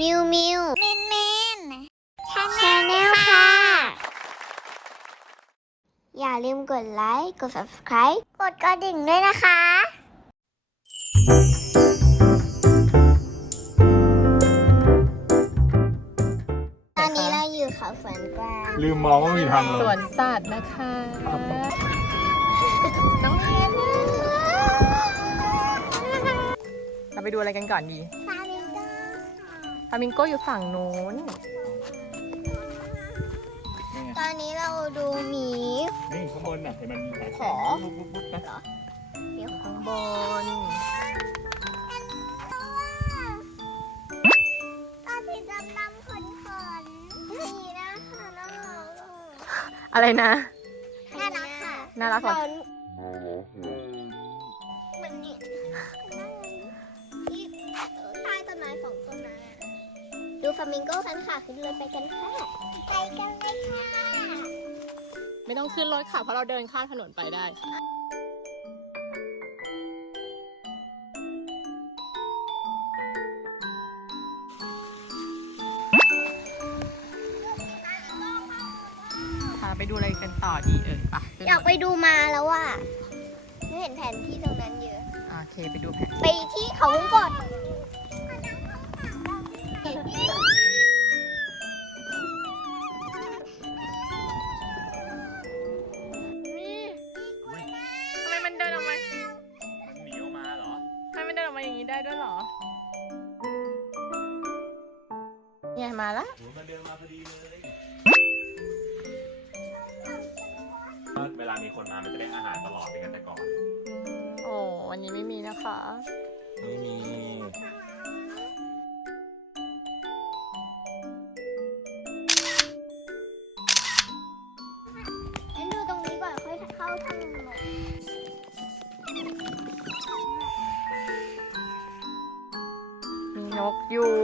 มิวมิวมินมินชาแนล ค่ะ อย่าลืมกดไลค์ กด subscribe กดกระดิ่งด้วยนะคะลืมมองว่ามีทางสวนสัตว์นะคะน้องเฮนเราไปดูอะไรกันก่อนดีามิงโก้อยู่ฝั่งนู้น ตอนนี้เราดูมี นี่ข้างบนน่ะเห็นมันมีขอมีข้างบนอะไรนะ น่ารักค่ะ น่ารักเหรอฟามิงโก้กันค่ะ ขึ้นรถไปกันค่ะ ไปกันเลยค่ะ ไม่ต้องขึ้นรถค่ะ เพราะเราเดินข้ามถนนไปได้ไปดูอะไรกันต่อดีเอ่ยอยากไปดูมาแล้วว่า ไม่เห็นแผนที่ตรงนั้นเยอะโอเคไปดูแผนไปที่เขาุ่นบดได้ด้วยหรอไงมาละเวลามีคนมามันจะได้อาหารตลอดเป็นกันแต่ก่อนโอ้วันนี้ไม่มีนะคะ ไม่มี 비디오.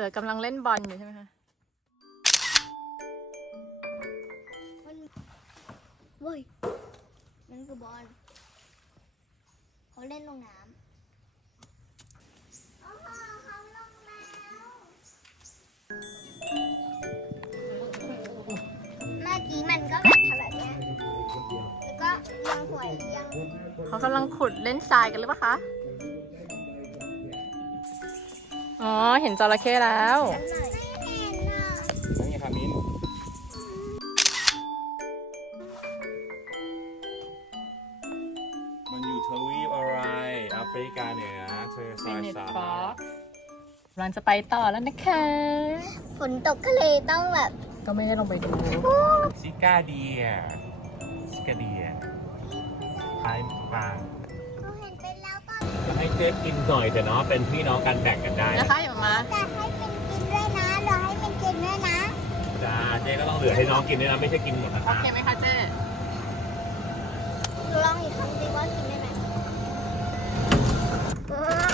สือกำลังเล่นบอลอยู่ใช่ไหมคะเฮ้ยมันคือบอล เขาเล่นลงน้ำเขากำลังขุดเล่นทรายกันหรือเปล่าคะอ๋อ เห็นจระเข้แล้วนี่คะมิน มันอยู่ทวีปอะไรแอฟริกาเหนือทะเลทรายกำลังจะไปต่อแล้วนะคะ ฝนตกทะเลต้องแบบ ก็ไม่ได้ลงไปดู ซิกาเดียซิกาเดียไทม์ฟางเราเห็นไปแล้วให้เจ๊กินหน่อยเดี๋ยวเนาะเป็นพี่น้องกันแบ่งกันได้นะคะอย่ามาแต่ให้เป็นกินด้วยนะรอให้เป็นกินด้วยนะจ้าเจ๊ก็ต้องเหลือให้น้องกินด้วยนะไม่ใช่กินหมดนะคะโอเคไหมคะเจ๊ลองอีกครั้งดีว่ากินได้ไหม